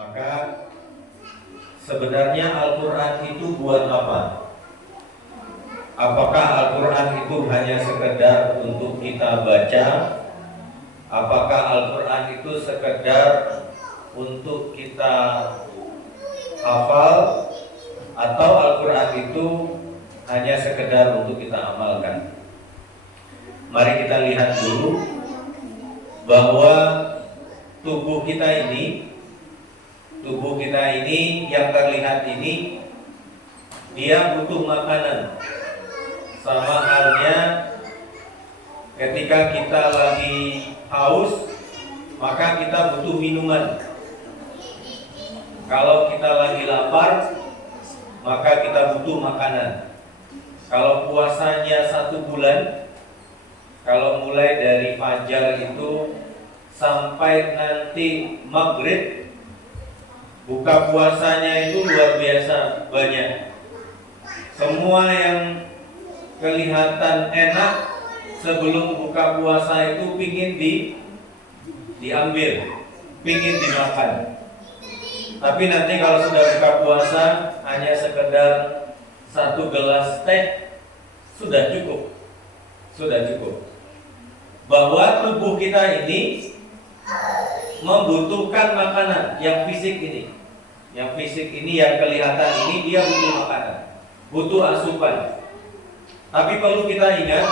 Maka sebenarnya Al-Quran itu buat apa? Apakah Al-Quran itu hanya sekedar untuk kita baca? Apakah Al-Quran itu sekedar untuk kita hafal? Atau Al-Quran itu hanya sekedar untuk kita amalkan? Mari kita lihat dulu bahwa tubuh kita ini yang terlihat ini, dia butuh makanan. Sama halnya ketika kita lagi haus, maka kita butuh minuman. Kalau kita lagi lapar, maka kita butuh makanan. Kalau puasanya 1 bulan, kalau mulai dari fajar itu sampai nanti maghrib, buka puasanya itu luar biasa banyak. Semua yang kelihatan enak sebelum buka puasa itu pingin diambil, pingin dimakan. Tapi nanti kalau sudah buka puasa, hanya sekedar 1 gelas teh sudah cukup. Bahwa tubuh kita ini membutuhkan makanan yang fisik ini. Yang fisik ini, yang kelihatan ini, dia butuh makanan, butuh asupan. Tapi perlu kita ingat,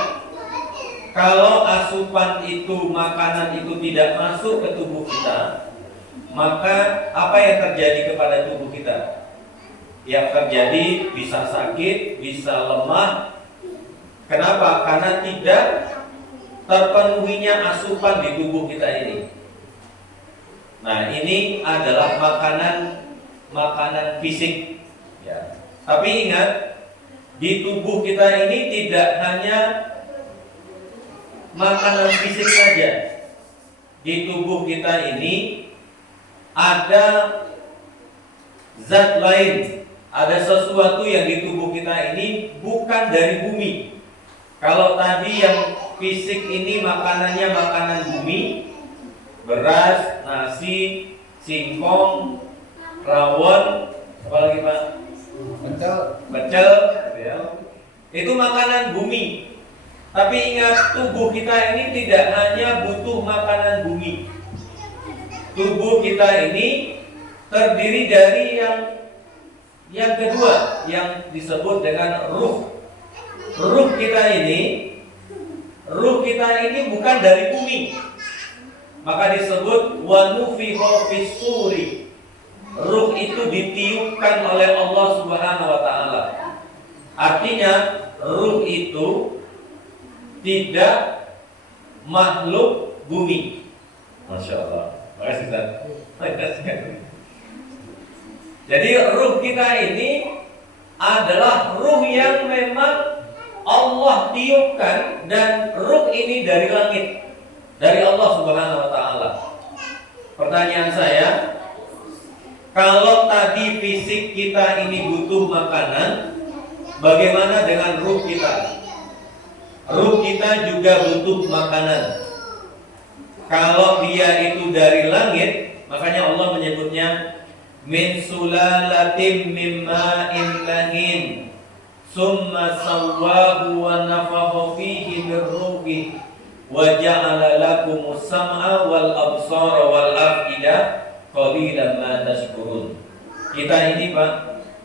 kalau asupan itu, makanan itu tidak masuk ke tubuh kita, maka apa yang terjadi kepada tubuh kita? Yang terjadi bisa sakit, bisa lemah. Kenapa? Karena tidak terpenuhinya asupan di tubuh kita ini. Nah, ini adalah makanan fisik, ya. Tapi ingat, di tubuh kita ini tidak hanya makanan fisik saja. Di tubuh kita ini ada zat lain, ada sesuatu yang di tubuh kita ini bukan dari bumi. Kalau tadi yang fisik ini makanannya makanan bumi, beras, nasi, singkong, rawon, apalagi Pak? Pecel, ya. Itu makanan bumi. Tapi ingat, tubuh kita ini tidak hanya butuh makanan bumi. Tubuh kita ini terdiri dari yang kedua, yang disebut dengan ruh. Ruh kita ini bukan dari bumi. Maka disebut wa nufikha fis-suri. Ruh itu ditiupkan oleh Allah Subhanahu wa taala. Artinya ruh itu tidak makhluk bumi. Masya Allah. Makasih Ustaz. Jadi ruh kita ini adalah ruh yang memang Allah tiupkan, dan ruh ini dari langit, dari Allah Subhanahu wa taala. Pertanyaan saya, kalau tadi fisik kita ini butuh makanan, bagaimana dengan ruh kita? Ruh kita juga butuh makanan. Kalau dia itu dari langit, makanya Allah menyebutnya min sulalatin min ma'in mahin, summa sawwahu wa nafakha fihi min ruhi wa ja'ala lakumus sam'a wal absara wal af'idah qalilan ma tashkurun. Kita ini Pak,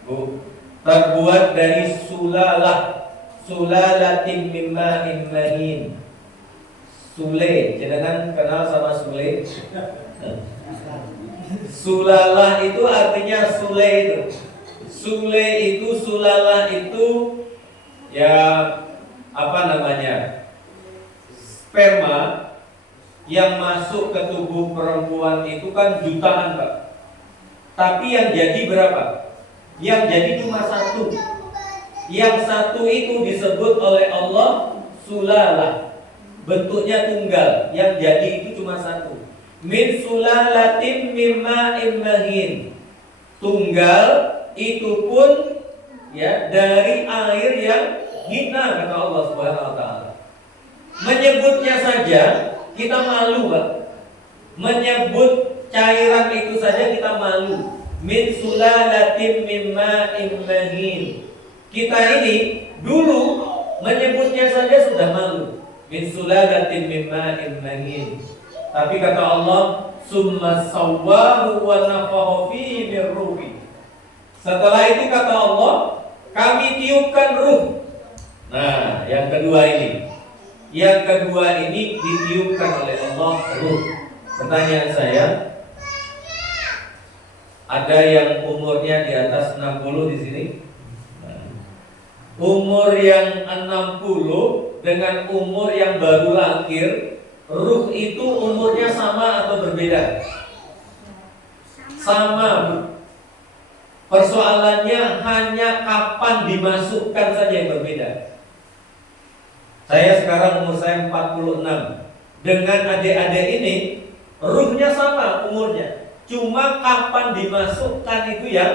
Bu, terbuat dari sulalatin min ma'in mahin. Sule, jangan kenal sama Sule? Sulalah itu artinya sule itu. Sule itu, sulalah itu, ya apa namanya, sperma yang masuk ke tubuh perempuan itu kan jutaan Pak. Tapi yang jadi berapa? Yang jadi cuma 1. Yang 1 itu disebut oleh Allah sulalah, bentuknya tunggal. Yang jadi itu cuma 1. Min sulalatin mimma immahin. Tunggal itu pun ya dari air yang hina, kata Allah Subhanahu wa taala. Menyebutnya saja kita malu, Pak. Menyebut cairan itu saja kita malu. Min sulalatin min ma'in mahin. Kita ini dulu menyebutnya saja sudah malu. Min sulalatin min ma'in mahin. Tapi kata Allah, summa sawwahu wa nafakha fihi min ruhi. Setelah itu kata Allah, kami tiupkan ruh. Nah, yang kedua ini. Yang kedua ini ditiupkan oleh Allah ruh. Pertanyaan saya, ada yang umurnya di atas 60 di sini? Umur yang 60 dengan umur yang baru lahir, ruh itu umurnya sama atau berbeda? Sama, Bu. Persoalannya hanya kapan dimasukkan saja yang berbeda. Saya sekarang umur saya 46. Dengan adik-adik ini, ruhnya sama umurnya. Cuma kapan dimasukkan itu yang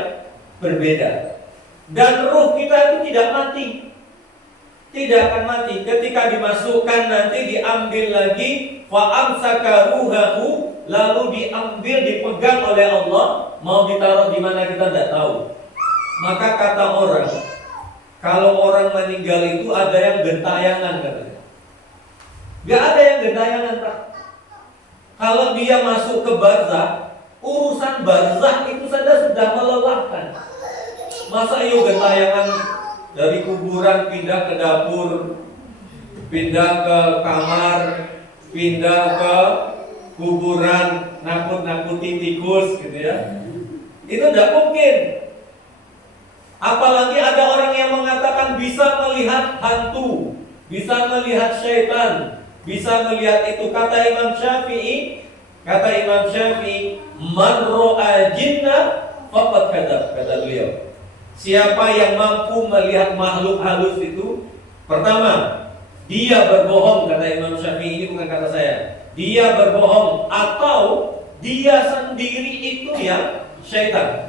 berbeda. Dan ruh kita itu tidak mati. Tidak akan mati. Ketika dimasukkan nanti diambil lagi, fa'amsaka ruhahu, lalu diambil, dipegang oleh Allah, mau ditaruh di mana kita tidak tahu. Maka kata orang, kalau orang meninggal itu ada yang gentayangan katanya. Gak ada yang gentayangan, Pak. Kalau dia masuk ke barzah, urusan barzah itu saja sudah melelahkan. Masa yuk gentayangan dari kuburan pindah ke dapur, pindah ke kamar, pindah ke kuburan, nakut-nakuti tikus gitu ya. Itu tidak mungkin. Apalagi ada orang yang mengatakan bisa melihat hantu, bisa melihat syaitan, bisa melihat itu. Kata Imam Syafi'i, man ro'a jinna faqad kadzab, kata beliau. Siapa yang mampu melihat makhluk halus itu, pertama, dia berbohong, kata Imam Syafi'i, ini bukan kata saya. Dia berbohong atau dia sendiri itu yang syaitan.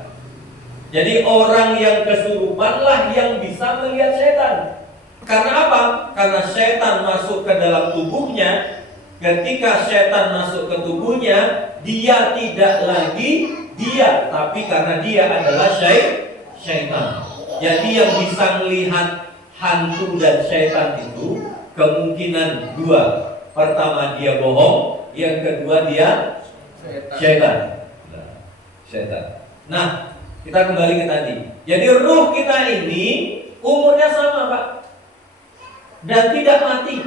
Jadi orang yang kesurupanlah yang bisa melihat setan. Karena apa? Karena setan masuk ke dalam tubuhnya. Ketika setan masuk ke tubuhnya, dia tidak lagi dia, tapi karena dia adalah syaitan. Jadi yang bisa melihat hantu dan setan itu kemungkinan dua. Pertama dia bohong, yang kedua dia syaitan. Nah, kita kembali ke tadi. Jadi ruh kita ini umurnya sama, Pak. Dan tidak mati.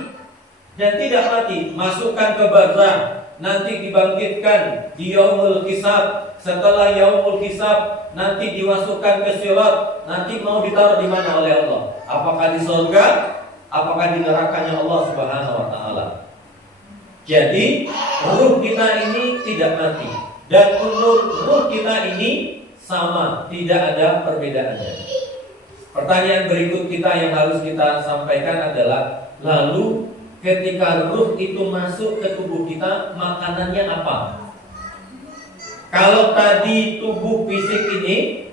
Masukkan ke barzah, nanti dibangkitkan di yaumul hisab. Setelah yaumul hisab nanti dimasukkan ke sirat. Nanti mau ditaruh di mana oleh Allah? Apakah di surga? Apakah di nerakanya Allah Subhanahu wa taala? Jadi ruh kita ini tidak mati dan umur ruh kita ini sama, tidak ada perbedaannya. Pertanyaan berikut kita yang harus kita sampaikan adalah, lalu ketika ruh itu masuk ke tubuh kita, makanannya apa? Kalau tadi tubuh fisik ini,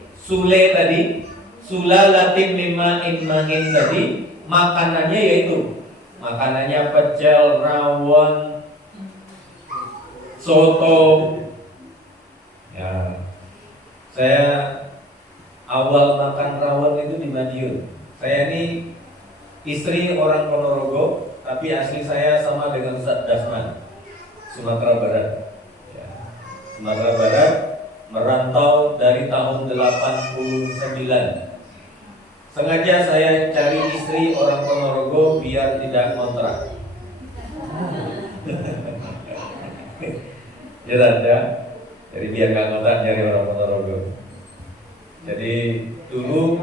sulalatin mima'in mahin tadi, makanannya yaitu makanannya pecel, rawon, soto. Ya, saya awal makan rawon itu di Madiun. Saya ini istri orang Ponorogo, tapi asli saya sama dengan Ustaz Dasman, Sumatera Barat. Ya, Sumatera Barat, merantau dari tahun 89. Sengaja saya cari istri orang Ponorogo biar tidak kontrak. Jelas ya. Jadi biar gak kontrak nyari orang Ponorogo. Jadi dulu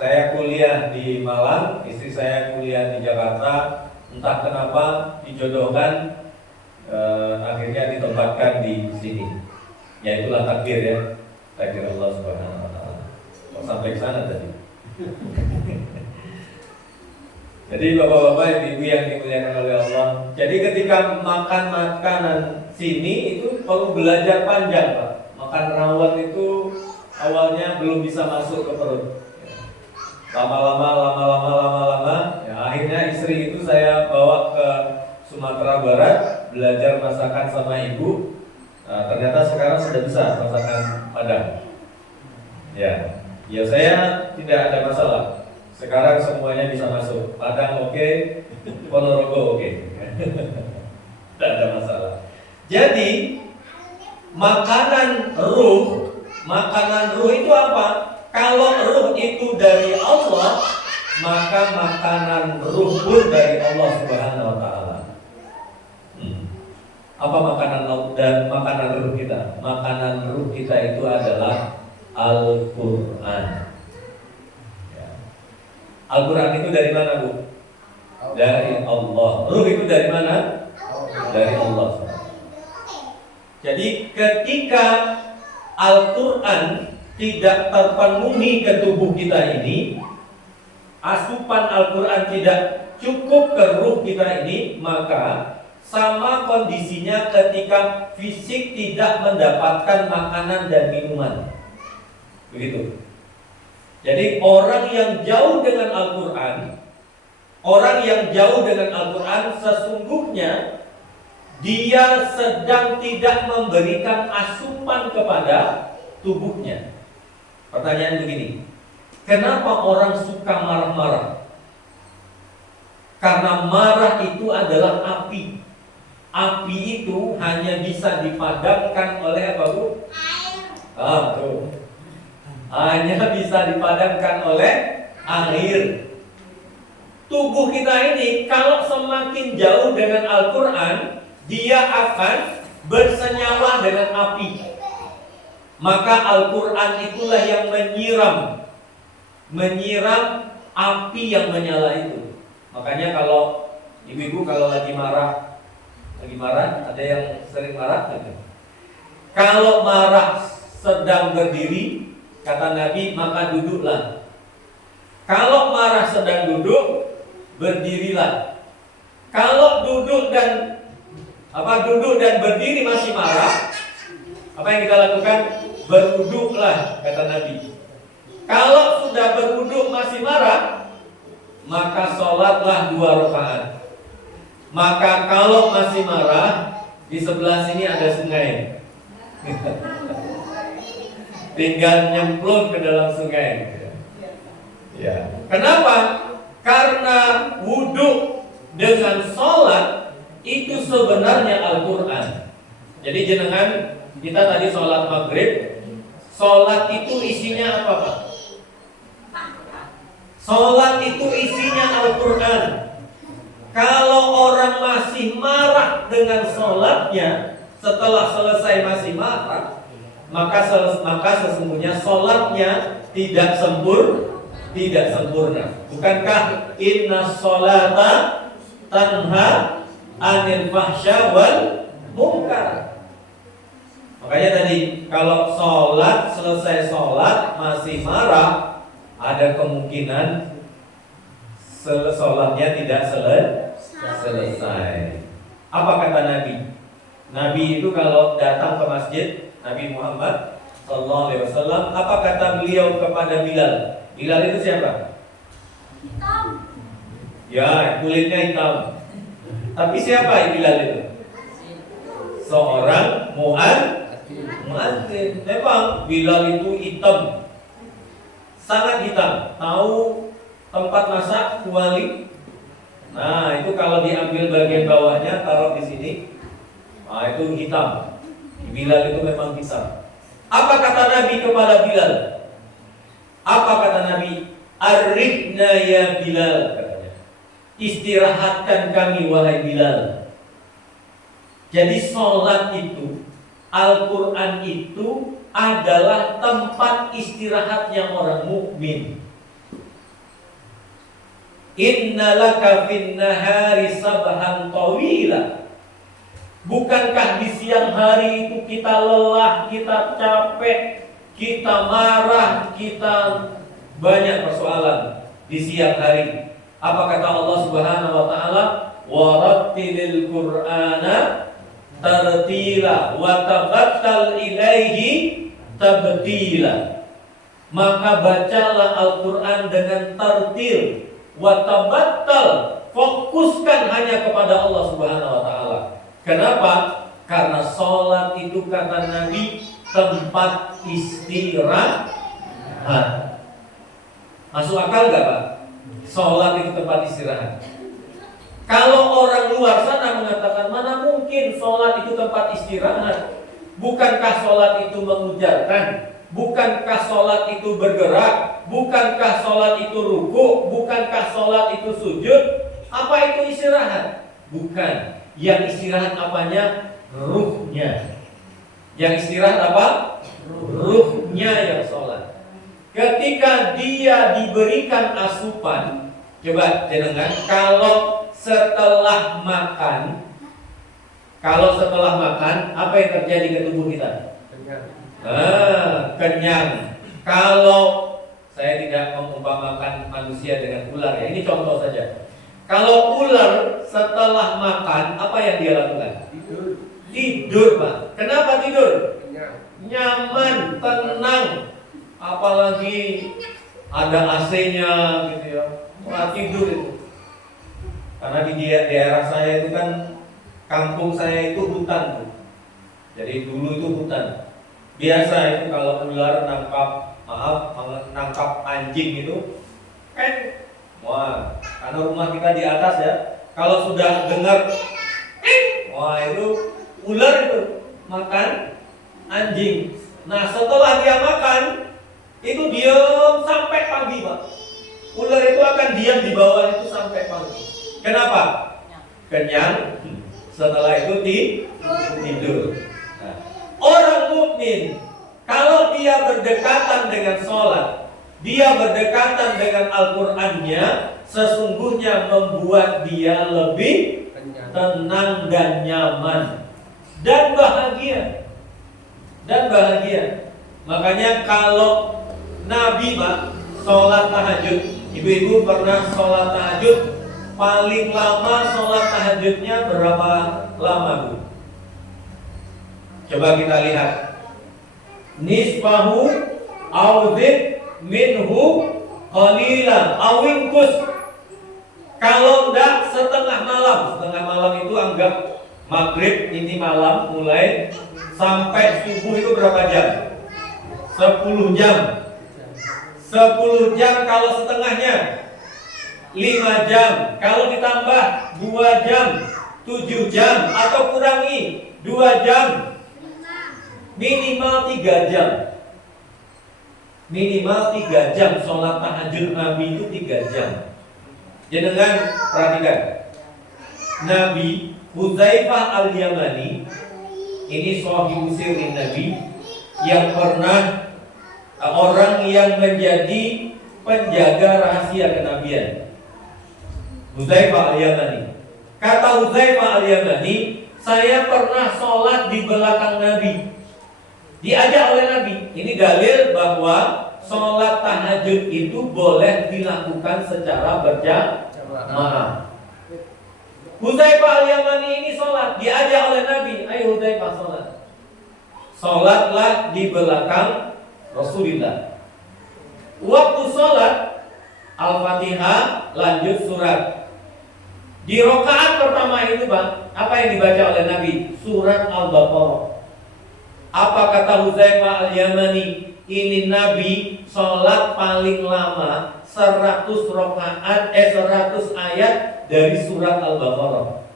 saya kuliah di Malang, istri saya kuliah di Jakarta. Entah kenapa dijodohkan, akhirnya ditempatkan di sini. Ya itulah takdir ya, takdir Allah Subhanahu wa taala. Kok sampai ke sana tadi? Jadi bapak-bapak, ibu yang dimuliakan oleh Allah. Jadi ketika makan makanan sini itu perlu belajar panjang, Pak. Makan rawon itu awalnya belum bisa masuk ke perut. Lama-lama, ya, akhirnya istri itu saya bawa ke Sumatera Barat belajar masakan sama ibu. Ternyata sekarang sudah bisa masakan Padang. Ya, ya saya tidak ada masalah. Sekarang semuanya bisa masuk. Padang oke, Ponorogo oke. Tidak ada masalah. Jadi makanan ruh itu apa? Kalau ruh itu dari Allah, maka makanan ruh pun dari Allah Subhanahu wa taala. Apa makanan ruh kita? Makanan ruh kita itu adalah Al-Qur'an. Ya. Al-Qur'an itu dari mana, Bu? Dari Allah. Ruh itu dari mana? Dari Allah. Jadi ketika Al-Qur'an tidak terpenuhi ke tubuh kita ini, asupan Al-Qur'an tidak cukup ke ruh kita ini, maka sama kondisinya ketika fisik tidak mendapatkan makanan dan minuman. Begitu. Jadi orang yang jauh dengan Al-Qur'an, sesungguhnya dia sedang tidak memberikan asupan kepada tubuhnya. Pertanyaan begini, kenapa orang suka marah-marah? Karena marah itu adalah api. Api itu hanya bisa dipadamkan oleh apa, Bu? Tuh. Hanya bisa dipadamkan oleh air. Tubuh kita ini kalau semakin jauh dengan Al-Qur'an, dia akan bersenyawa dengan api. Maka Al-Qur'an itulah yang menyiram api yang menyala itu. Makanya kalau ibu-ibu kalau lagi marah, ada yang sering marah gitu. Kalau marah sedang berdiri, kata Nabi, maka duduklah. Kalau marah sedang duduk, berdirilah. Kalau duduk dan berdiri masih marah, apa yang kita lakukan? Berwuduklah, kata Nabi. Kalau sudah berwuduk masih marah, maka sholatlah 2 rakaat. Maka kalau masih marah, di sebelah sini ada sungai. Tinggal nyemplung ke dalam sungai. Ya. Kenapa? Karena wudhu dengan sholat itu sebenarnya Al-Qur'an. Jadi jenengan, kita tadi sholat maghrib, sholat itu isinya apa, Pak? Sholat itu isinya Al-Qur'an. Kalau orang masih marah dengan sholatnya, setelah selesai masih marah, maka sesungguhnya sholatnya tidak sempurna. Bukankah inna sholata tanha anil fahsya wal munkar? Makanya tadi kalau selesai sholat masih marah, ada kemungkinan sholatnya tidak selesai. Apa kata Nabi? Nabi itu kalau datang ke masjid, Nabi Muhammad Sallallahu Alaihi Wasallam, apa kata beliau kepada Bilal? Bilal itu siapa? Hitam. Ya, kulitnya hitam. Tapi siapa Bilal itu? Seorang muadzin. Memang Bilal itu hitam, sangat hitam. Tahu tempat masak kuali? Nah, itu kalau diambil bagian bawahnya, taruh di sini. Nah, itu hitam. Bilal itu memang hitam. Apa kata Nabi kepada Bilal? Apa kata Nabi? Arihna ya Bilal, katanya. Istirahatkan kami wahai Bilal. Jadi sholat itu, Al-Qur'an itu adalah tempat istirahatnya orang mukmin. Innalaka fin nahari sabhan tawila. Bukankah di siang hari itu kita lelah, kita capek, kita marah, kita banyak persoalan di siang hari. Apa kata Allah Subhanahu wa taala? Warattilil Qur'ana tartila wa tabattal ilaihi tabtila. Maka bacalah Al-Qur'an dengan tartil. Watabattal, fokuskan hanya kepada Allah Subhanahu wa taala. Kenapa? Karena sholat itu kata Nabi tempat istirahat. Masuk akal gak Pak? Sholat itu tempat istirahat. Kalau orang luar sana mengatakan mana mungkin sholat itu tempat istirahat? Bukankah sholat itu mengujarkan? Bukankah sholat itu bergerak? Bukankah sholat itu ruku? Bukankah sholat itu sujud? Apa itu istirahat? Bukan. Yang istirahat apanya? Ruhnya. Yang istirahat apa? Ruhnya yang sholat. Ketika dia diberikan asupan, coba jenengan, kalau setelah makan, apa yang terjadi ke tubuh kita? Kenyang. Kalau saya tidak mengumpamakan manusia dengan ular ya, ini contoh saja. Kalau ular setelah makan, apa yang dia lakukan? Tidur Pak. Kenapa tidur? Nyaman, tenang. Apalagi ada AC-nya gitu ya. Wah, tidur itu. Karena di daerah saya itu kan, kampung saya itu hutan tuh. Jadi dulu itu hutan. Biasa itu kalau ular nangkap anjing itu kan, wah, karena rumah kita di atas ya. Kalau sudah dengar, wah itu ular itu makan anjing. Nah setelah dia makan, itu diam sampai pagi Pak. Ular itu akan diam di bawah itu sampai pagi. Kenapa? Kenyang. Setelah itu tidur. Nah, orang mukmin kalau dia berdekatan dengan sholat, dia berdekatan dengan Al-Qur'annya, sesungguhnya membuat dia lebih tenang dan nyaman dan bahagia. Makanya kalau Nabi Pak sholat tahajud, ibu-ibu pernah sholat tahajud, paling lama sholat tahajudnya berapa lama Bu? Coba kita lihat. Nisfahu awzid minhu qalilan awinkus. Kalau enggak setengah malam itu anggap maghrib, ini malam mulai sampai subuh itu berapa jam? 10 jam. 10 jam kalau setengahnya 5 jam. Kalau ditambah 2 jam 7 jam atau kurangi 2 jam, minimal 3 jam. Minimal 3 jam sholat tahajud Nabi itu 3 jam. Jangan perhatikan. Nabi Hudzaifah al-Yamani ini sahibu sirri Nabi, yang pernah orang yang menjadi penjaga rahasia kenabian. Hudzaifah al-Yamani. Kata Hudzaifah al-Yamani, saya pernah sholat di belakang Nabi. Diajak oleh Nabi. Ini dalil bahwa sholat tahajud itu boleh dilakukan secara berjamaah. Hudzaifah al-Yamani ini sholat, diajak oleh Nabi. Ayo Hudzaifah sholat. Sholatlah di belakang Rasulullah. Waktu sholat, Al-Fatihah lanjut surat. Di rakaat pertama itu Bang, apa yang dibaca oleh Nabi? Surat Al-Baqarah. Apa kata Hudzaifah al-Yamani? Ini Nabi sholat paling lama 100 ayat dari surat Al-Baqarah.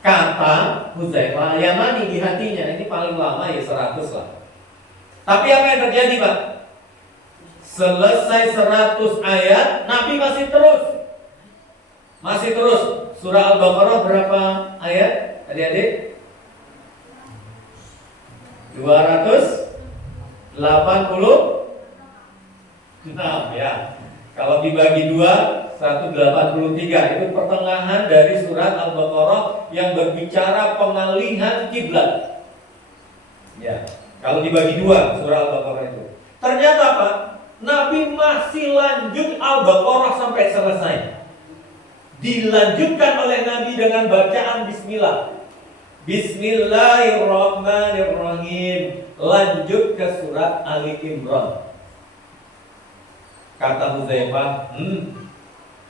Kata Hudzaifah al-Yamani di hatinya, ini paling lama ya 100 lah. Tapi apa yang terjadi Pak? Selesai 100 ayat, Nabi masih terus. Surah Al-Baqarah berapa ayat? Adik-adik? 286 ya. Kalau dibagi 2, 183. Itu pertengahan dari surat Al-Baqarah yang berbicara pengalihan kiblat. Ya. Kalau dibagi 2 surah Al-Baqarah itu. Ternyata Pak, Nabi masih lanjut Al-Baqarah sampai selesai. Dilanjutkan oleh Nabi dengan bacaan bismillah. Bismillahirrahmanirrahim. Lanjut ke surat Ali Imran. Kata Hudzaifah,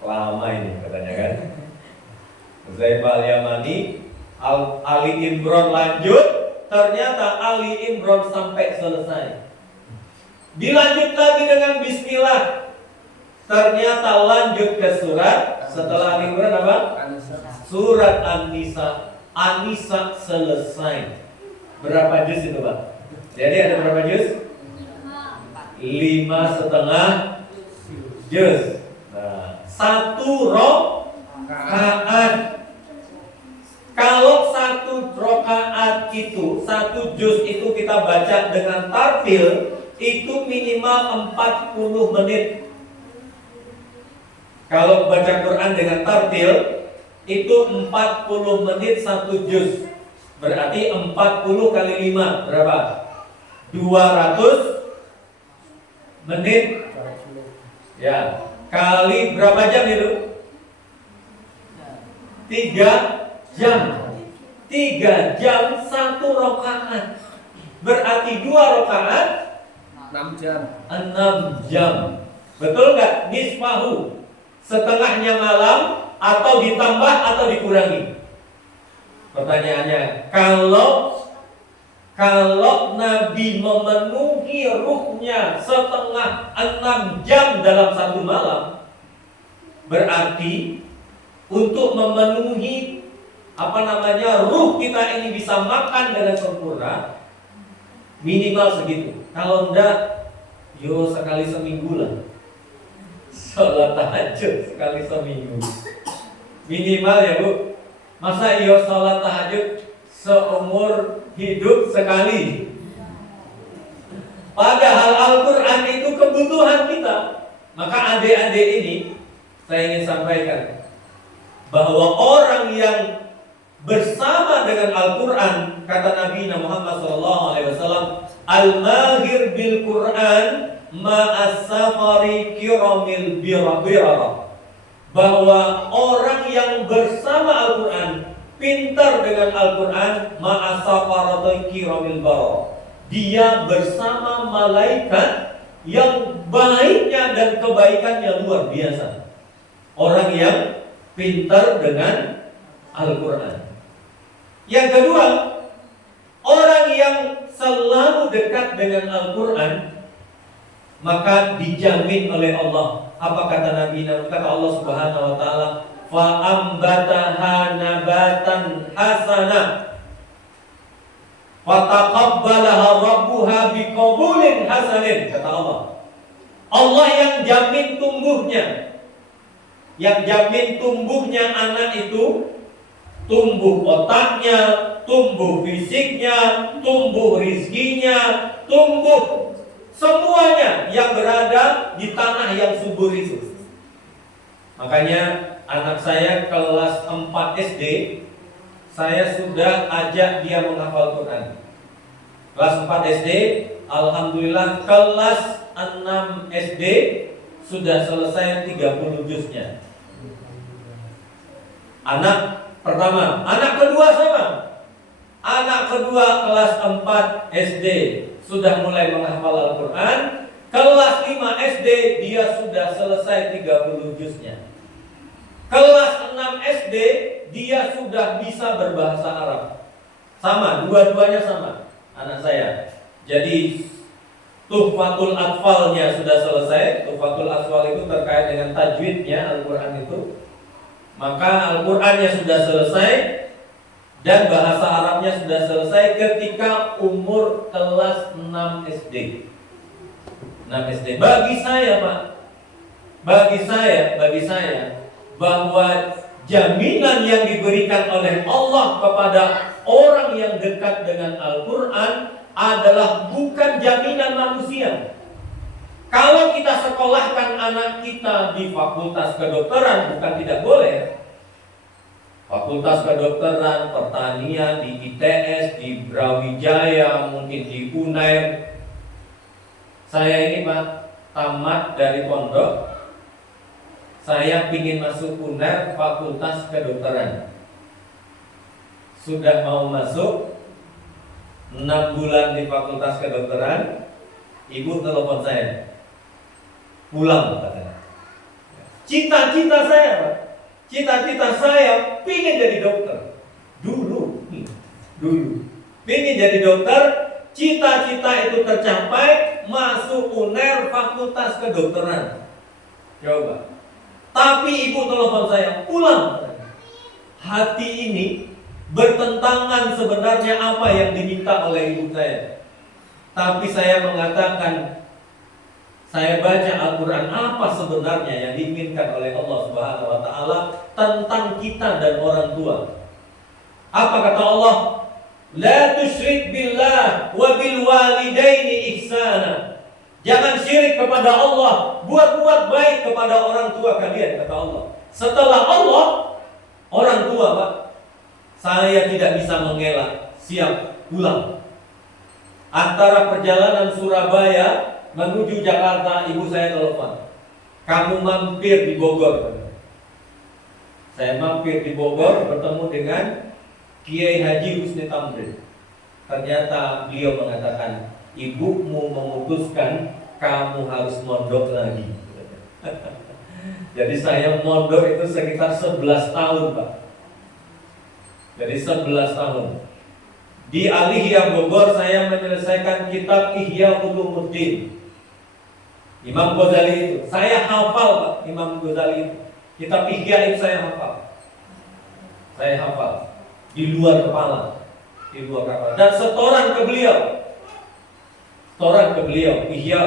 lama ini katanya kan. Hudzaifah al-Yamani Ali Imran lanjut, ternyata Ali Imran sampai selesai. Dilanjut lagi dengan bismillah. Ternyata lanjut ke surat, setelah Ali Imran apa? Surat An-Nisa. An-Nisa selesai. Berapa juz itu, Pak? Jadi ada berapa juz? 5,5 juz. Nah, 1 rakaat. Kalau 1 rakaat itu, 1 juz itu kita baca dengan tartil, itu minimal 40 menit. Kalau baca Quran dengan tartil, itu 40 menit 1 juz. Berarti 40 kali 5 berapa? 200 menit. Ya, kali berapa jam itu? 3 jam. 3 jam 1 rakaat. Berarti 2 rakaat 6 jam. 6 jam. Betul nggak? Nisfahu. Setengahnya malam atau ditambah atau dikurangi? Pertanyaannya, kalau Nabi memenuhi ruhnya setengah 6 jam dalam 1 malam, berarti untuk memenuhi ruh kita ini bisa makan dengan sempurna, minimal segitu. Kalau enggak, sekali seminggu lah. Sholat tahajud sekali seminggu. Minimal ya Bu. Masa sholat tahajud seumur hidup sekali? Padahal Al-Quran itu kebutuhan kita. Maka adik-adik ini saya ingin sampaikan bahwa orang yang bersama dengan Al-Quran, kata Nabi Muhammad SAW, al-mahir bil Quran ma'as-safari kiramil birabirah, bahwa orang yang bersama Al-Quran, pintar dengan Al-Quran, ma'as-safarati kiramil barah, dia bersama malaikat yang baiknya dan kebaikannya luar biasa. Orang yang pintar dengan Al-Quran. Yang kedua, orang yang selalu dekat dengan Al-Quran, maka dijamin oleh Allah. Apa kata Nabi? Kata Allah Subhanahu wa taala, fa ambataha nabatan hasanah wa taqabbalaha rabbuha biqabulin hasanin. Kata Allah. Allah yang jamin tumbuhnya. Yang jamin tumbuhnya anak itu, tumbuh otaknya, tumbuh fisiknya, tumbuh rizkinya, tumbuh semuanya yang berada di tanah yang subur itu. Makanya anak saya kelas 4 SD, saya sudah ajak dia menghafal Quran. Kelas 4 SD, alhamdulillah kelas 6 SD sudah selesai 30 juznya. Anak pertama, anak kedua sama. Anak kedua kelas 4 SD sudah mulai menghafal Al-Quran. Kelas 5 SD dia sudah selesai 30 juznya. Kelas 6 SD dia sudah bisa berbahasa Arab. Sama, dua-duanya sama anak saya. Jadi Tuhfatul Atfalnya sudah selesai. Tuhfatul Atfal itu terkait dengan tajwidnya Al-Quran itu. Maka Al-Qurannya sudah selesai dan bahasa Arabnya sudah selesai ketika umur kelas 6 SD. 6 SD. Bagi saya Pak, bagi saya bahwa jaminan yang diberikan oleh Allah kepada orang yang dekat dengan Al-Quran adalah bukan jaminan manusia. Kalau kita sekolahkan anak kita di fakultas kedokteran, bukan tidak boleh. Fakultas kedokteran, pertanian, di ITS, di Brawijaya, mungkin di UNAIR. Saya ini Pak, tamat dari pondok. Saya ingin masuk UNAIR, fakultas kedokteran. Sudah mau masuk 6 bulan di fakultas kedokteran, ibu telepon saya. Pulang katanya. Cita-cita saya Pak, cita-cita saya ingin jadi dokter. Dulu dulu. Ingin jadi dokter, cita-cita itu tercapai, masuk UNER Fakultas Kedokteran. Coba. Tapi ibu telepon saya, pulang. Hati ini bertentangan sebenarnya apa yang diminta oleh ibu saya. Tapi saya mengatakan, saya baca Al-Quran, apa sebenarnya yang diinginkan oleh Allah Subhanahu wa Ta'ala tentang kita dan orang tua. Apa kata Allah? La tusyrik billah wa bil walidaini ihsana. Jangan syirik kepada Allah, buat baik kepada orang tua kalian, kata Allah. Setelah Allah, orang tua, Pak, saya tidak bisa mengelak, siap pulang. Antara perjalanan Surabaya menuju Jakarta, ibu saya telepon, kamu mampir di Bogor. Saya mampir di Bogor, bertemu dengan Kiai Haji Husni Tamrin. Ternyata beliau mengatakan, ibumu memutuskan kamu harus mondok lagi. Jadi saya mondok itu sekitar 11 tahun, Pak. Jadi 11 tahun. Di Al-Ihya Bogor saya menyelesaikan kitab Ihya Ulumuddin, Imam Ghazali itu. Saya hafal, Pak, Imam Ghazali itu. Kitab Ihya itu saya hafal. Saya hafal di luar kepala. Dan setoran ke beliau. Ihya,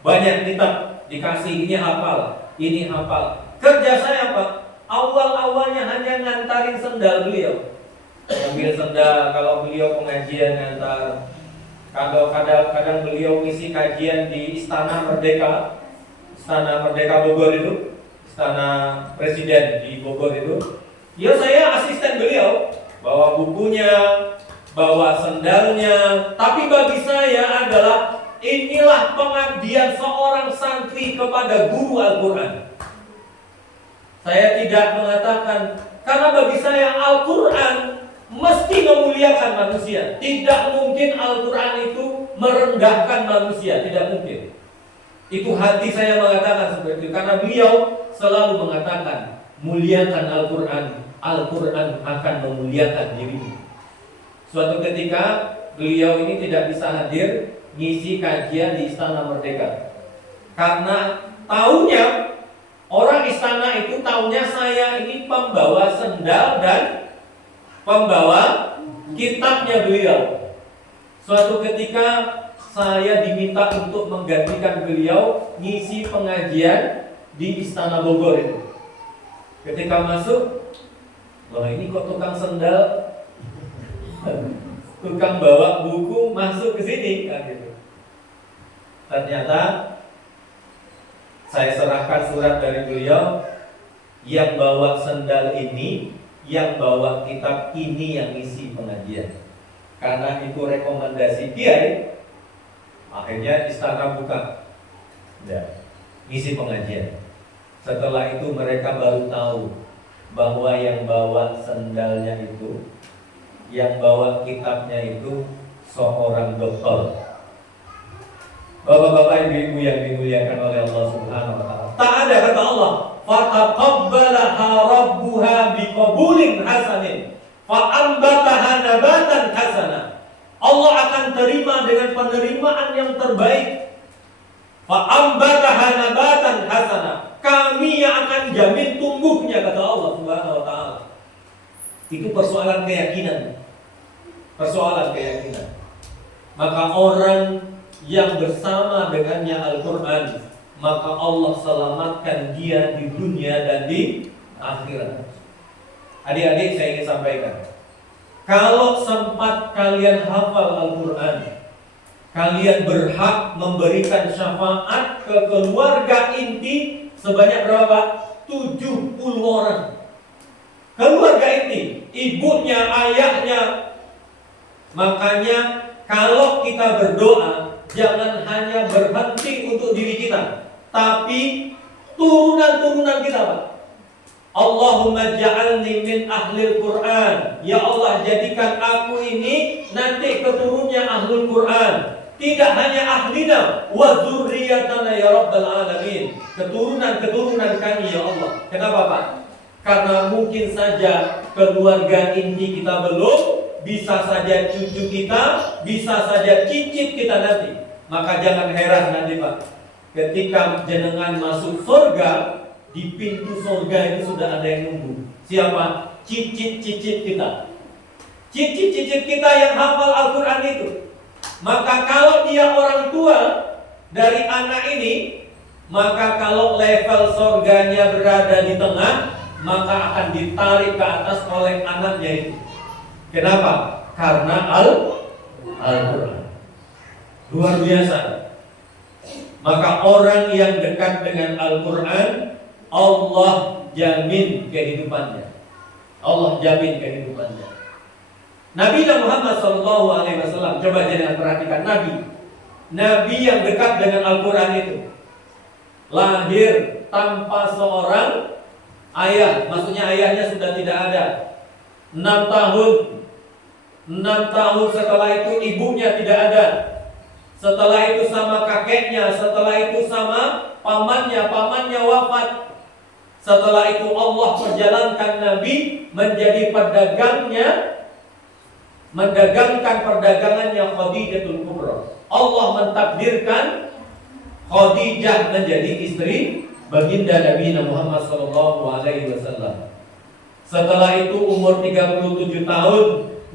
banyak kitab dikasih, ini hafal, ini hafal. Kerja saya, Pak, awal-awalnya hanya ngantarin sendal beliau. Ambil sendal kalau beliau pengajian ngantar. Kadang beliau ngisi kajian di Istana Merdeka Bogor itu, Istana Presiden di Bogor itu. Ya saya asisten beliau, bawa bukunya, bawa sendalnya. Tapi bagi saya adalah inilah pengabdian seorang santri kepada guru Al-Quran. Saya tidak mengatakan, karena bagi saya Al-Quran mesti memuliakan manusia. Tidak mungkin Al-Quran itu merendahkan manusia, tidak mungkin. Itu hati saya mengatakan seperti itu, karena beliau selalu mengatakan, muliakan Al-Quran, Al-Quran akan memuliakan dirimu. Suatu ketika beliau ini tidak bisa hadir ngisi kajian di Istana Merdeka, karena taunya orang istana itu taunya saya ini pembawa sendal dan pembawa kitabnya beliau. Suatu ketika saya diminta untuk menggantikan beliau ngisi pengajian di Istana Bogor itu. Ketika masuk, wah ini kok tukang sendal, tukang bawa buku masuk ke sini kan gitu. Ternyata saya serahkan surat dari beliau, yang bawa sendal ini, yang bawa kitab ini yang isi pengajian. Karena itu rekomendasi Kiai, akhirnya istana buka, ya, ngisi pengajian. Setelah itu mereka baru tahu bahwa yang bawa sendalnya itu, yang bawa kitabnya itu seorang dokter. Bapak-bapak, ibu-ibu yang dimuliakan oleh Allah Subhanahu wa Ta'ala. Tak ada, kata Allah, fataqabbalaha rabbuha biqabulin hasanin fa'ambataha nabatan hasana. Allah akan terima dengan penerimaan yang terbaik. Fa'ambataha nabatan hasana. Kami yang akan jamin tumbuhnya, kata Allah Subhanahu wa Ta'ala. Itu persoalan keyakinan. Maka orang yang bersama dengannya Al-Quran, maka Allah selamatkan dia di dunia dan di akhirat. Adik-adik, saya ingin sampaikan, kalau sempat kalian hafal Al-Quran, kalian berhak memberikan syafaat ke keluarga inti sebanyak berapa? 70 orang. Keluarga inti, ibunya, ayahnya. Makanya kalau kita berdoa, jangan hanya berhenti untuk diri kita, tapi turunan-turunan kita, Pak. Allahumma ja'alni min ahlil Quran. Ya Allah, jadikan aku ini nanti keturunnya ahlul Quran. Tidak hanya ahlina wa dzurriyyatana ya rabbal alamin. Keturunan-keturunan kami ya Allah. Kenapa, Pak? Karena mungkin saja keluarga inti kita belum bisa saja cucu kita, bisa saja cicit kita nanti. Maka jangan heran nanti Pak, ketika jenengan masuk surga, di pintu surga itu sudah ada yang nunggu. Siapa? Cicit-cicit kita. Cicit-cicit kita yang hafal Al-Quran itu. Maka kalau dia orang tua dari anak ini, maka kalau level surganya berada di tengah, maka akan ditarik ke atas oleh anaknya itu. Kenapa? Karena Al-Quran. Luar biasa. Maka orang yang dekat dengan Al-Quran, Allah jamin kehidupannya. Allah jamin kehidupannya. Nabi Muhammad SAW, coba jangan perhatikan Nabi yang dekat dengan Al-Quran itu lahir tanpa seorang ayah, maksudnya ayahnya sudah tidak ada. 6 tahun setelah itu ibunya tidak ada. Setelah itu sama kakeknya, setelah itu sama pamannya wafat. Setelah itu Allah perjalankan Nabi menjadi pedagangnya, mendagangkan perdagangannya Khadijatul Kubra. Allah mentakdirkan Khadijah menjadi istri baginda Nabi Muhammad SAW. Setelah itu umur 37 tahun,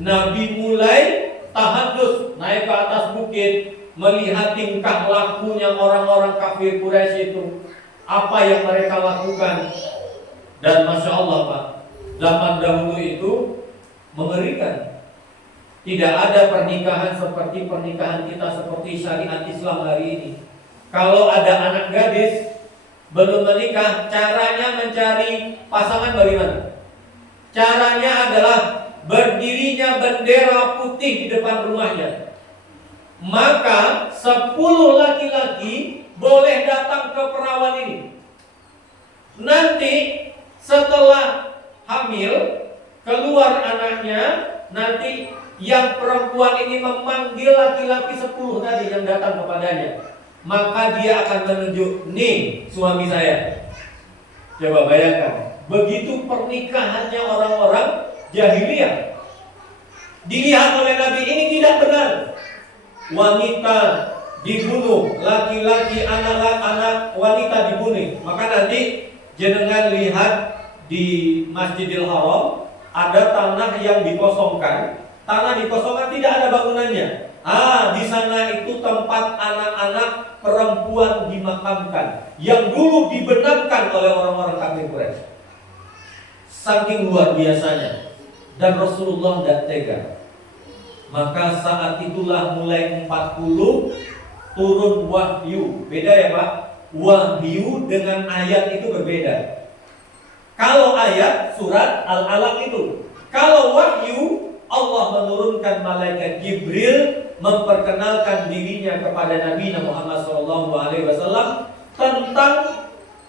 Nabi mulai tahadus, naik ke atas bukit, melihat tingkah lakunya orang-orang kafir Quraisy itu, apa yang mereka lakukan. Dan Masya Allah Pak, zaman dahulu itu mengerikan. Tidak ada pernikahan seperti pernikahan kita, seperti syariat Islam hari ini. Kalau ada anak gadis belum menikah, caranya mencari pasangan bagaimana? Caranya adalah berdirinya bendera putih di depan rumahnya. Maka 10 laki-laki boleh datang ke perawan ini. Nanti setelah hamil, keluar anaknya, nanti yang perempuan ini memanggil laki-laki 10 tadi yang datang kepadanya. Maka dia akan menunjuk, nih suami saya. Coba bayangkan, begitu pernikahannya orang-orang jahiliyah. Dilihat oleh Nabi, ini tidak benar. Wanita dibunuh, laki-laki, anak-anak wanita dibunuh. Maka nanti jenengan lihat di Masjidil Haram ada tanah yang dikosongkan. Tanah dikosongkan tidak ada bangunannya. Di sana itu tempat anak-anak perempuan dimakamkan yang dulu dibenamkan oleh orang-orang kafir Quraisy. Saking luar biasanya. Dan Rasulullah tidak tega. Maka saat itulah mulai 40 turun wahyu. Beda ya Pak? Wahyu dengan ayat itu berbeda. Kalau ayat surat Al-Alaq itu, kalau wahyu Allah menurunkan malaikat Jibril memperkenalkan dirinya kepada Nabi Muhammad SAW tentang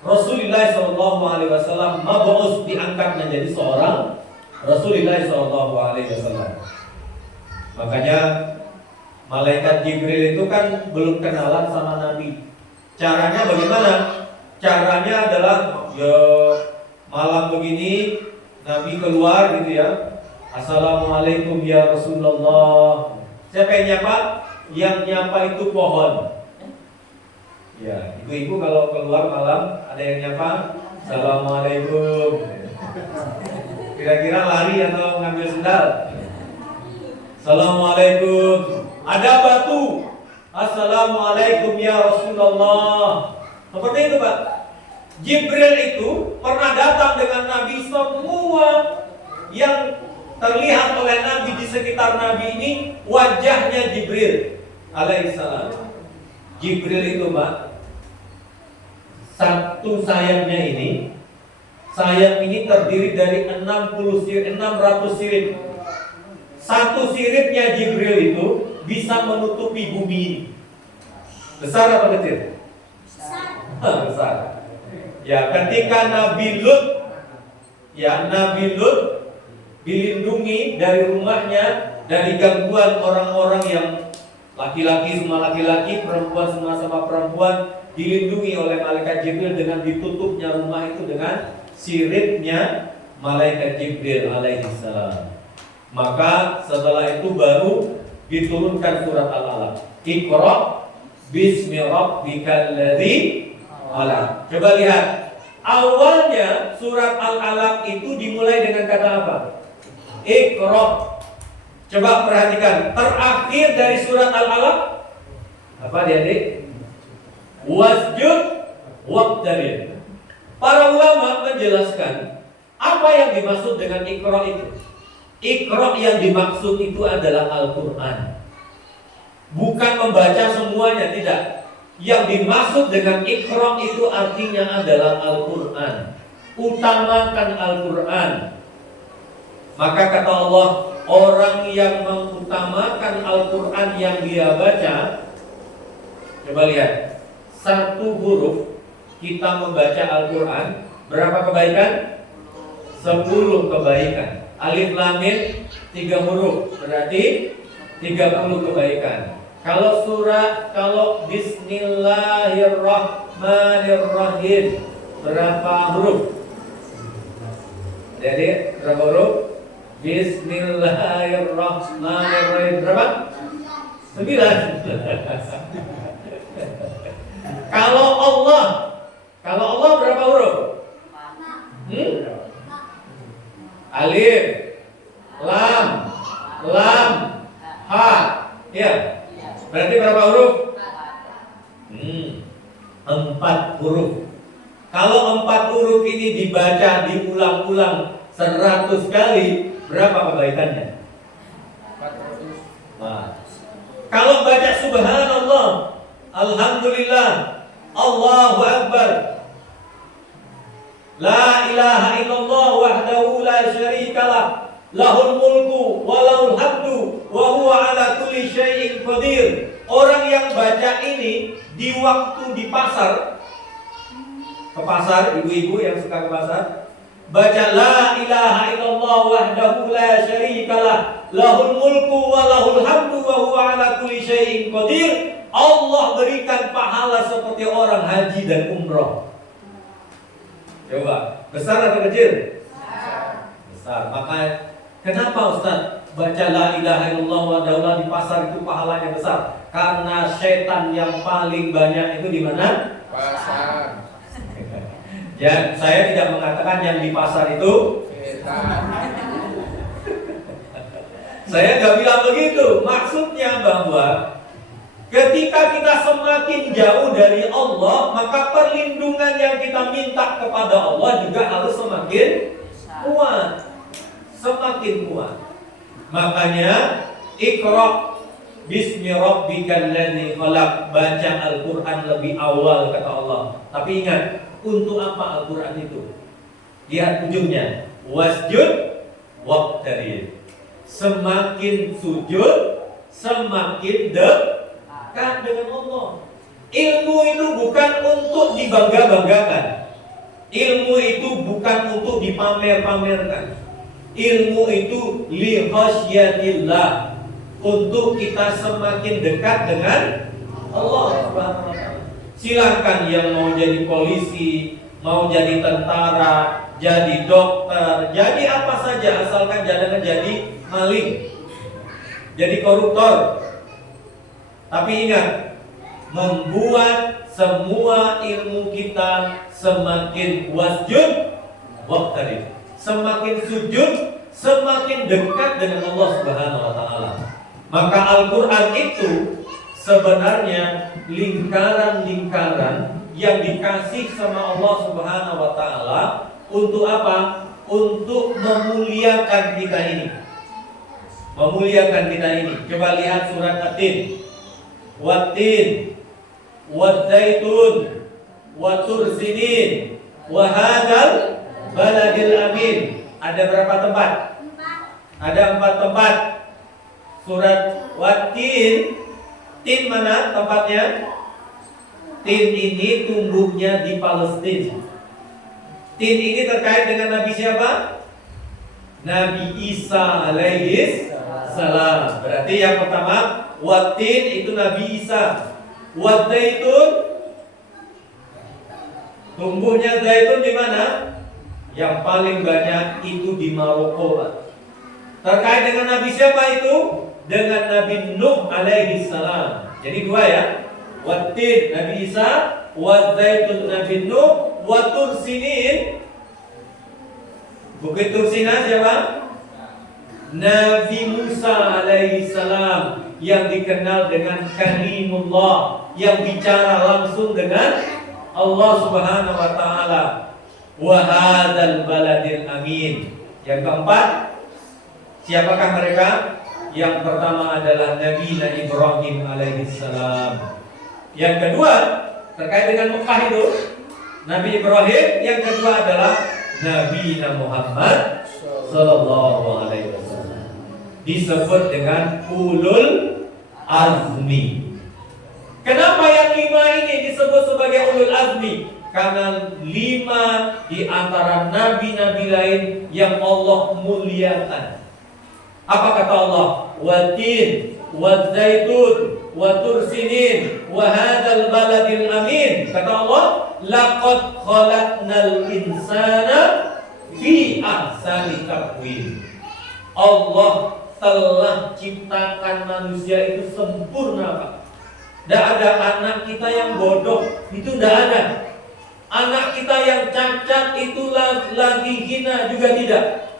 Rasulullah SAW mab'us, diangkat menjadi seorang Rasulullah SAW. Makanya malaikat Jibril itu kan belum kenalan sama Nabi. Caranya bagaimana? Caranya adalah ya malam begini Nabi keluar gitu ya. Assalamualaikum ya Rasulullah. Siapa yang nyapa? Yang nyapa itu pohon. Ya, ibu-ibu kalau keluar malam ada yang nyapa, Assalamualaikum. Kira-kira lari atau ngambil sendal? Assalamualaikum. Ada batu. Assalamualaikum ya Rasulullah. Seperti itu Pak. Jibril itu pernah datang dengan Nabi. Semua yang terlihat oleh Nabi di sekitar Nabi ini wajahnya Jibril alaihissalam. Jibril itu Pak, satu sayapnya ini, sayap ini terdiri dari 600 sirip. Satu siripnya Jibril itu bisa menutupi bumi ini. Besar apa kecil? Besar. Ya, ketika Nabi Lut dilindungi dari rumahnya dari gangguan orang-orang yang laki-laki semua laki-laki, perempuan semua sama perempuan, dilindungi oleh malaikat Jibril dengan ditutupnya rumah itu dengan siripnya malaikat Jibril alaihissalam. Maka setelah itu baru diturunkan surat Al-Alaq. Iqra bismi rabbikal ladzi khalaq. Coba lihat. Awalnya surat Al-Alaq itu dimulai dengan kata apa? Iqra. Coba perhatikan. Terakhir dari surat Al-Alaq apa adik-adik? Wasjud waqtarib. Para ulama menjelaskan apa yang dimaksud dengan Iqra itu. Iqra yang dimaksud itu adalah Al-Quran. Bukan membaca semuanya, tidak. Yang dimaksud dengan Iqra itu artinya adalah Al-Quran. Utamakan Al-Quran. Maka kata Allah, orang yang mengutamakan Al-Quran yang dia baca, coba lihat, satu huruf kita membaca Al-Quran, berapa kebaikan? 10 kebaikan. Alif lam mim 3 huruf, berarti 30 kebaikan. Kalau bismillahirrahmanirrahim berapa huruf? Jadi berapa huruf? Bismillahirrahmanirrahim berapa? 9. Kalau Allah berapa huruf? Alif, lam, ha, ya. Berarti berapa huruf? 4 huruf. Kalau 4 huruf ini dibaca diulang-ulang 100 kali, berapa kebaikannya? 400. Nah, kalau baca subhanallah, alhamdulillah, Allahu akbar, la ilaha illallah wahdahu la syarikalah, lahul mulku wa lahul hamdu wa huwa ala kulli syai'in qadir. Orang yang baca ini di waktu di pasar, ke pasar, ibu-ibu yang suka ke pasar, baca la ilaha illallah wahdahu la syarikalah, lahul mulku wa lahul hamdu wa huwa ala kulli syai'in qadir. Allah berikan pahala seperti orang haji dan umroh. Coba, besar atau kecil? Besar. Maka kenapa Ustaz baca la ilaha illallah wa daulah di pasar itu pahalanya besar? Karena setan yang paling banyak itu di mana? Pasar. Ya, saya tidak mengatakan yang di pasar itu setan. Saya nggak bilang begitu. Maksudnya bahwa ketika kita semakin jauh dari Allah, maka perlindungan yang kita minta kepada Allah juga harus semakin kuat. Semakin kuat. Makanya Iqra bismi rabbikal ladzi khalaq, baca Al-Qur'an lebih awal kata Allah. Tapi ingat, untuk apa Al-Qur'an itu? Lihat ujungnya. Wasjud waqtarib. Semakin sujud, semakin dekat dengan Allah. Ilmu itu bukan untuk dibangga-banggakan. Ilmu itu bukan untuk dipamer-pamerkan. Ilmu itu li khasyatillah, untuk kita semakin dekat dengan Allah Subhanahu wa taala. Silakan yang mau jadi polisi, mau jadi tentara, jadi dokter, jadi apa saja asalkan jangan jadi maling, jadi koruptor. Tapi ingat, membuat semua ilmu kita semakin wasjud waqtarib, semakin sujud, semakin dekat dengan Allah Subhanahu wa taala. Maka Al-Qur'an itu sebenarnya lingkaran-lingkaran yang dikasih sama Allah Subhanahu wa taala untuk apa? Untuk memuliakan kita ini. Memuliakan kita ini. Coba lihat surat At-Tin. Wat-tin, wat-zaitun, wat-tur-sinin, wa hadzal baladil amin. Ada berapa tempat? Ada 4 tempat. Surat Wat-tin. Tin mana tempatnya? Tin ini tumbuhnya di Palestina. Tin ini terkait dengan Nabi siapa? Nabi Isa alaihi salam. Berarti yang pertama, Wat-tin itu Nabi Isa. Wat-zaitun, tumbuhnya zaitun di mana? Yang paling banyak itu di Maroko, Pak. Terkait dengan Nabi siapa itu? Dengan Nabi Nuh alaihi salam. Jadi dua ya. Watin Nabi Isa, Wadzaitun Nabi Nuh, Watursinin. Bukit Tursina siapa? Nabi Musa alaihi salam, yang dikenal dengan Kalimullah, yang bicara langsung dengan Allah Subhanahu wa taala. Wa hadzal baladil amin. Yang keempat, siapakah mereka? Yang pertama adalah Nabi Ibrahim alaihi salam. Yang kedua, terkait dengan Mekah itu, Nabi Ibrahim. Yang kedua adalah Nabi Muhammad sallallahu alaihi wasallam. Disebut dengan ulul azmi. Kenapa yang 5 ini disebut sebagai ulul azmi? Karena 5 di antara nabi-nabi lain yang Allah muliakan. Apa kata Allah? Watin, wadzaitun, watursinin, wahadzal baladil amin. Kata Allah, laqad khalaqnal insana fi ahsani taqwim. Allah telah ciptakan manusia itu sempurna, Pak. Tidak ada anak kita yang bodoh, itu tidak ada. Anak kita yang cacat itu lagi hina juga tidak.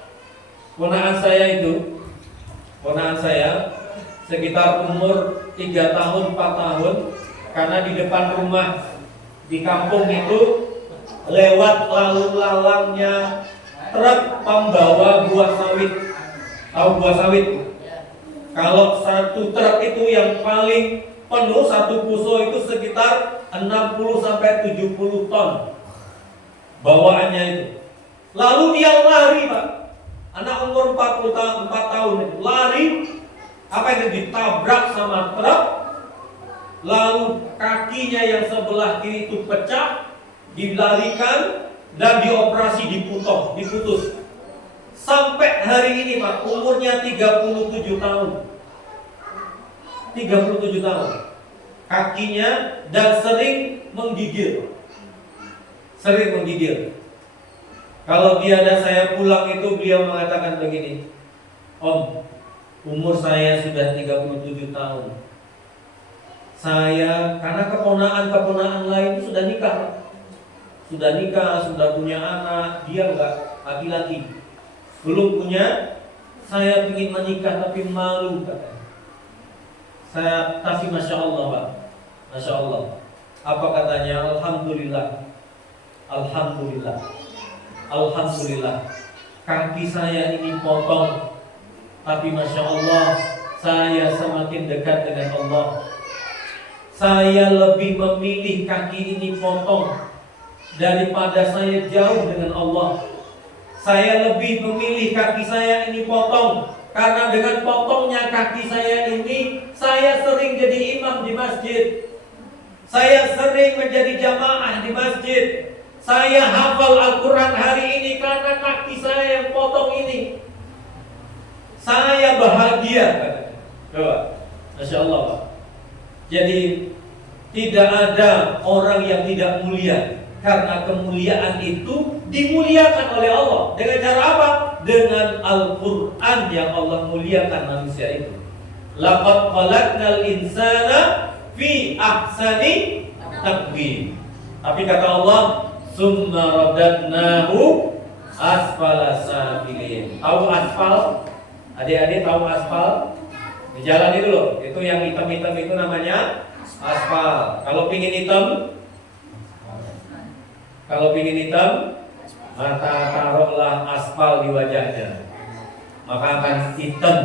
Ponakan saya sekitar umur 3 tahun 4 tahun, karena di depan rumah di kampung itu lewat lalu lalangnya truk pembawa buah sawit. Tahu buah sawit? Kalau satu truk itu yang paling penuh, satu puso itu sekitar 60-70 ton bawaannya itu. Lalu dia lari, Pak. Anak umur 4 tahun itu lari, apa itu, ditabrak sama truk. Lalu kakinya yang sebelah kiri itu pecah, dilarikan dan dioperasi, diputus. Sampai hari ini, Pak, umurnya 37 tahun. 37 tahun. Kakinya dan sering menggigil. Kalau dia dan saya pulang itu, beliau mengatakan begini, Om, umur saya sudah 37 tahun. Saya, karena keponaan lain itu sudah nikah, sudah punya anak, dia enggak, laki-laki. Belum punya, saya ingin menikah tapi malu, katanya. Saya kasih Masya Allah, Pak. Masya Allah. Apa katanya? Alhamdulillah. Kaki saya ini potong, tapi Masya Allah, saya semakin dekat dengan Allah. Saya lebih memilih kaki ini potong daripada saya jauh dengan Allah. Saya lebih memilih kaki saya ini potong, karena dengan potongnya kaki saya ini, saya sering jadi imam di masjid. Saya sering menjadi jamaah di masjid. Saya hafal Al-Quran hari ini karena kaki saya yang potong ini. Saya bahagia. Coba, Masya Allah, Pak. Jadi tidak ada orang yang tidak mulia, karena kemuliaan itu dimuliakan oleh Allah. Dengan cara apa? Dengan Al-Quran yang Allah muliakan manusia itu. Laqad khalaqnal insana fi ahsani taqwim. Tapi kata Allah, summa radadnahu asfala safilin. Tahu aspal? Adik-adik tahu aspal? Di jalan itu loh, itu yang hitam-hitam itu namanya aspal. Kalau pingin hitam, maka taruhlah aspal di wajahnya, maka akan hitam.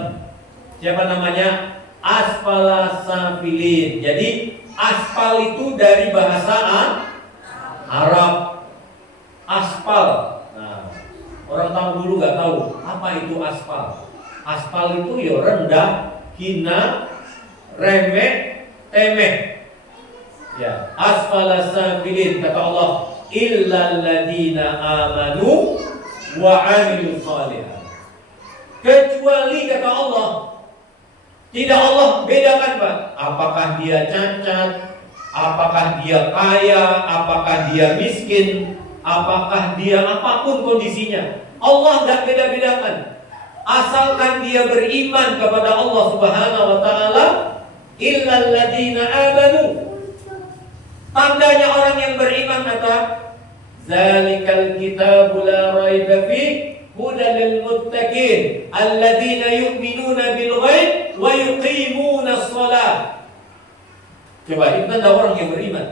Siapa namanya? Asfala safilin. Jadi aspal itu dari bahasa Arab. Aspal. Nah, orang tahu dulu nggak tahu apa itu aspal. Aspal itu ya rendah, hina, remeh, temeh. Ya, asfala safilin, kata Allah, illal ladina amanu wa amilus shalihat. Kecuali, kata Allah, tidak Allah bedakan, Pak. Apakah dia cacat, apakah dia kaya, apakah dia miskin, apakah dia apapun kondisinya. Allah tidak beda-bedakan. asalkan dia beriman kepada Allah Subhanahu wa taala, illal ladzina amanu. Tandanya orang yang beriman apa? Zalikal kitabu la raiba fihi hudan lil muttaqin alladzina yu'minuna bil ghaib wa yuqimuna shalah. Coba itu tanda orang yang beriman.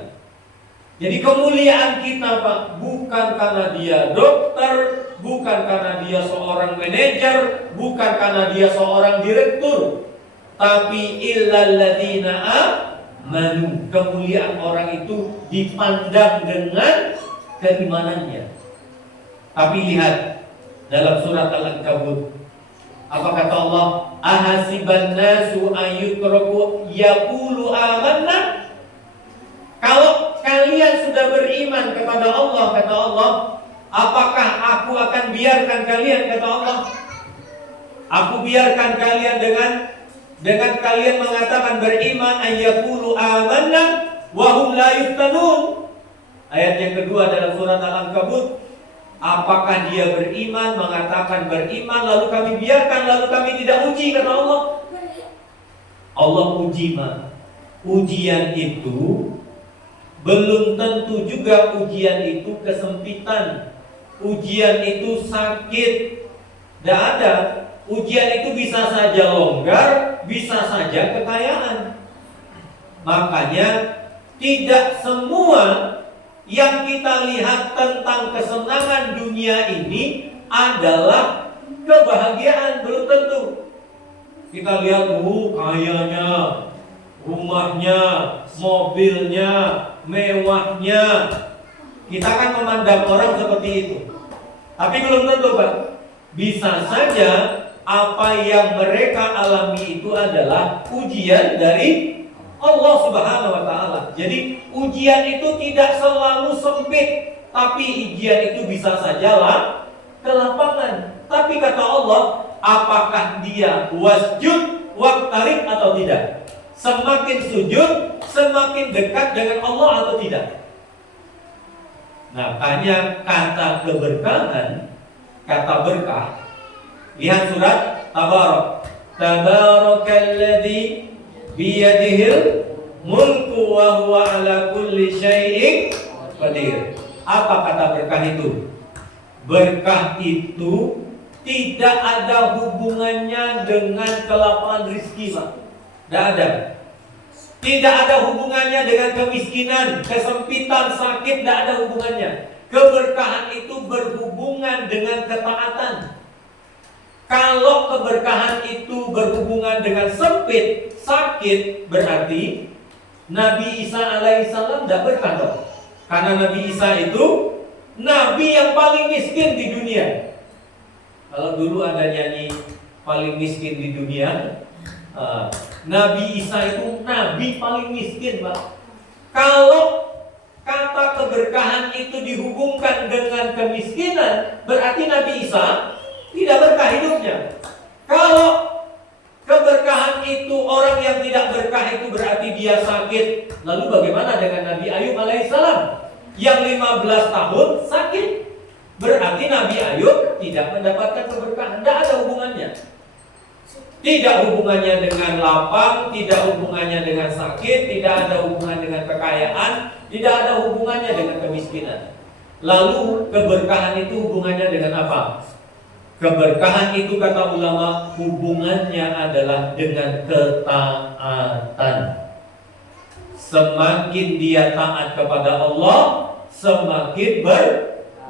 Jadi kemuliaan kita Pak bukan karena dia dokter, bukan karena dia seorang manajer, bukan karena dia seorang direktur, tapi illal ladzina amanu. Kemuliaan orang itu dipandang dengan keimanannya. Tapi lihat dalam surat Al-Ankabut, apa kata Allah? Ahasiban nasu ayyutraku yaqulu amanna. Kalau kalian sudah beriman kepada Allah, kata Allah, apakah aku akan biarkan kalian, kata Allah, aku biarkan kalian dengan kalian mengatakan beriman, ayyaqulu amanna wa hum la yuftanun. Ayat yang kedua dalam surat Al-Ankabut, apakah dia beriman, mengatakan beriman, lalu kami biarkan, lalu kami tidak uji, kata Allah. Allah uji mah. Ujian itu belum tentu juga ujian itu kesempitan. Ujian itu sakit. Tidak ada. Ujian itu bisa saja longgar, bisa saja kekayaan. Makanya tidak semua yang kita lihat tentang kesenangan dunia ini adalah kebahagiaan, belum tentu. Kita lihat kayanya, rumahnya, mobilnya, mewahnya. Kita kan memandang orang seperti itu. Tapi belum tentu Pak. Bisa saja apa yang mereka alami itu adalah ujian dari Allah Subhanahu wa taala. Jadi ujian itu tidak selalu sempit, tapi ujian itu bisa saja ke lapangan. Tapi kata Allah, apakah dia wasjud waqtarib atau tidak? Semakin sujud, semakin dekat dengan Allah atau tidak? Makanya kata keberkahan, kata berkah, lihat surat Tabarak. Tabarakalladzi biyadihil mulku wa huwa ala kulli syai'in qadir. Apa kata berkah itu? Berkah itu tidak ada hubungannya dengan kelapangan rizki, Pak. Tidak ada. Tidak ada hubungannya dengan kemiskinan, kesempitan, sakit, tidak ada hubungannya. Keberkahan itu berhubungan dengan ketaatan. Kalau keberkahan itu berhubungan dengan sempit, sakit, berarti Nabi Isa alaihissalam tidak berkah dong. Karena Nabi Isa itu Nabi yang paling miskin di dunia. Kalau dulu ada nyanyi paling miskin di dunia, Nabi Isa itu Nabi paling miskin, Pak. Kalau kata keberkahan itu dihubungkan dengan kemiskinan, berarti Nabi Isa tidak berkah hidupnya. Kalau keberkahan itu orang yang tidak berkah itu berarti dia sakit. Lalu bagaimana dengan Nabi Ayub alaihissalam yang 15 tahun sakit? Berarti Nabi Ayub tidak mendapatkan keberkahan. Tidak ada hubungannya. Tidak hubungannya dengan lapang, tidak hubungannya dengan sakit, tidak ada hubungan dengan kekayaan, tidak ada hubungannya dengan kemiskinan. Lalu keberkahan itu hubungannya dengan apa? Keberkahan itu kata ulama hubungannya adalah dengan ketaatan. Semakin dia taat kepada Allah, semakin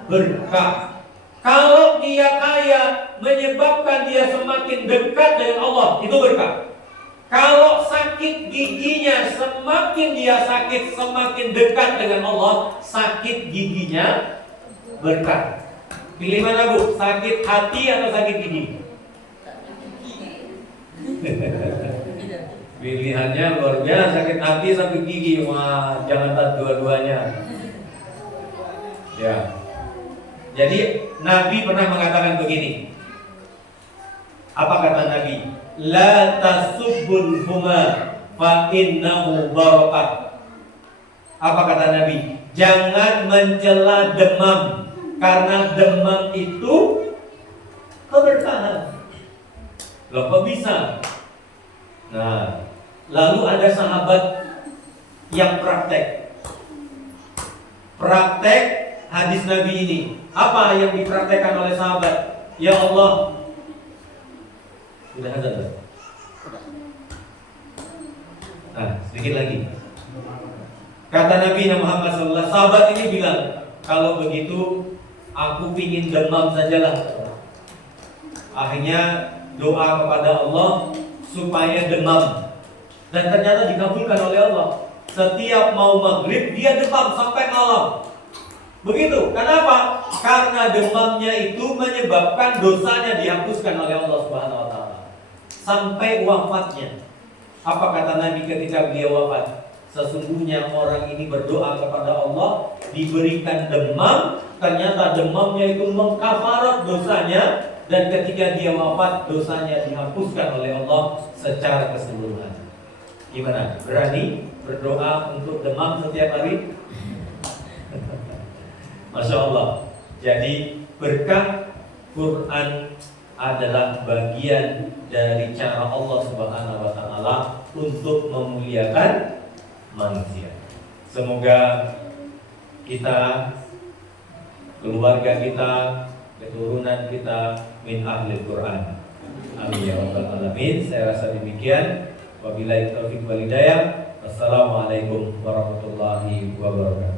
berkah. Kalau dia kaya menyebabkan dia semakin dekat dengan Allah, itu berkah. Kalau sakit giginya, semakin dia sakit semakin dekat dengan Allah, sakit giginya berkah. Pilih mana Bu? Sakit hati atau sakit gigi? Pilihannya luar biasa, sakit hati, sakit gigi. Wah, jangan tak dua-duanya. Ya. Jadi Nabi pernah mengatakan begini. Apa kata Nabi? La tasubbul huma fa innahu barakah. Apa kata Nabi? Jangan mencela demam, karena demam itu keberkahan. Loh kok bisa? Nah, lalu ada sahabat yang praktek hadis Nabi ini. Apa yang dipraktekkan oleh sahabat? Ya Allah, sudah ada. Nah, sedikit lagi. Kata Nabi Muhammad SAW, sahabat ini bilang, kalau begitu aku pingin demam sajalah. Akhirnya doa kepada Allah supaya demam, dan ternyata dikabulkan oleh Allah. Setiap mau maghrib dia demam sampai malam. Begitu. Kenapa? Karena demamnya itu menyebabkan dosanya dihapuskan oleh Allah Subhanahu wa taala sampai wafatnya. Apa kata Nabi ketika beliau wafat? Sesungguhnya orang ini berdoa kepada Allah, diberikan demam, ternyata demamnya itu mengkafarat dosanya, dan ketika dia wafat dosanya dihapuskan oleh Allah secara keseluruhan. Gimana? Berani berdoa untuk demam setiap hari? Masya Allah. Jadi berkah Quran adalah bagian dari cara Allah Subhanahu wa taala untuk memuliakan manusia. Semoga kita, keluarga kita, keturunan kita min ahli Quran. Amin ya rabbal alamin. Saya rasa demikian. Wabillahi taufiq wal hidayah. Wassalamualaikum warahmatullahi wabarakatuh.